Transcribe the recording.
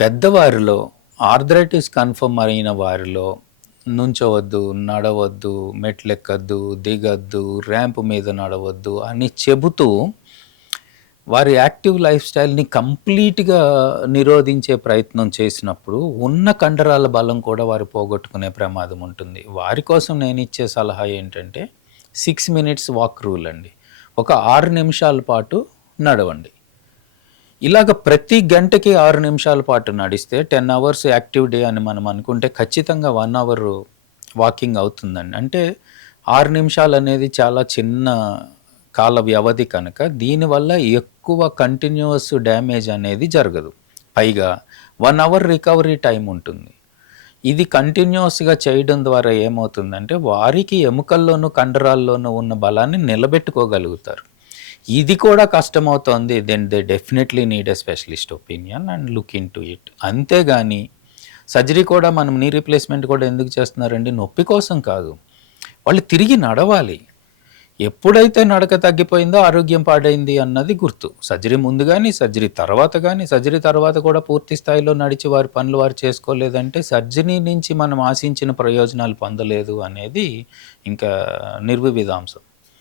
పెద్దవారిలో arthritis confirm అయిన వారిలో నుంచోవద్దు, నడవద్దు, మెట్లెక్కద్దు, దిగద్దు, ramp మీద నడవద్దు అని చెబుతూ వారి యాక్టివ్ లైఫ్ స్టైల్‌ని కంప్లీట్‌గా నిరోధించే ప్రయత్నం చేసినప్పుడు ఉన్న కండరాల బలం కూడా వారు పోగొట్టుకునే ప్రమాదం ఉంటుంది. వారి కోసం నేనిచ్చే సలహా ఏంటంటే 6 మినిట్స్ వాక్ రూల్ అండి. ఒక 6 నిమిషాల పాటు నడవండి. ఇలాగ ప్రతి గంటకి 6 నిమిషాల పాటు నడిస్తే 10 అవర్స్ యాక్టివ్ డే అని మనం అనుకుంటే ఖచ్చితంగా 1 అవర్ వాకింగ్ అవుతుందండి. అంటే 6 నిమిషాలనేది చాలా చిన్న కాల వ్యవధి కనుక దీనివల్ల ఎక్కువ కంటిన్యూయస్ డ్యామేజ్ అనేది జరగదు. పైగా 1 అవర్ రికవరీ టైమ్ ఉంటుంది. ఇది కంటిన్యూయస్‌గా చేయడం ద్వారా ఏమవుతుందంటే వారికి ఎముకల్లోనూ, కండరాల్లోనూ ఉన్న బలాన్ని నిలబెట్టుకోగలుగుతారు. ఇది కూడా కష్టమవుతోంది. Then they definitely need a specialist opinion and look into it. అంతేగాని సర్జరీ కూడా మనం నీ రీప్లేస్‌మెంట్ కూడా ఎందుకు చేస్తున్నారండి? నొప్పి కోసం కాదు. వాళ్ళు తిరిగి నడవాలి. ఎప్పుడైతే నడక తగ్గిపోయిందో ఆరోగ్యం పాడైంది అన్నది గుర్తు. సర్జరీ ముందు గాని, సర్జరీ తర్వాత కూడా పూర్తి స్థాయిలో నడిచి వారి పనులు వారు చేసుకోలేదంటే సర్జరీ నుంచి మనం ఆశించిన ప్రయోజనాలు పొందలేదు అనేది ఇంకా నిర్వివాదాంశం.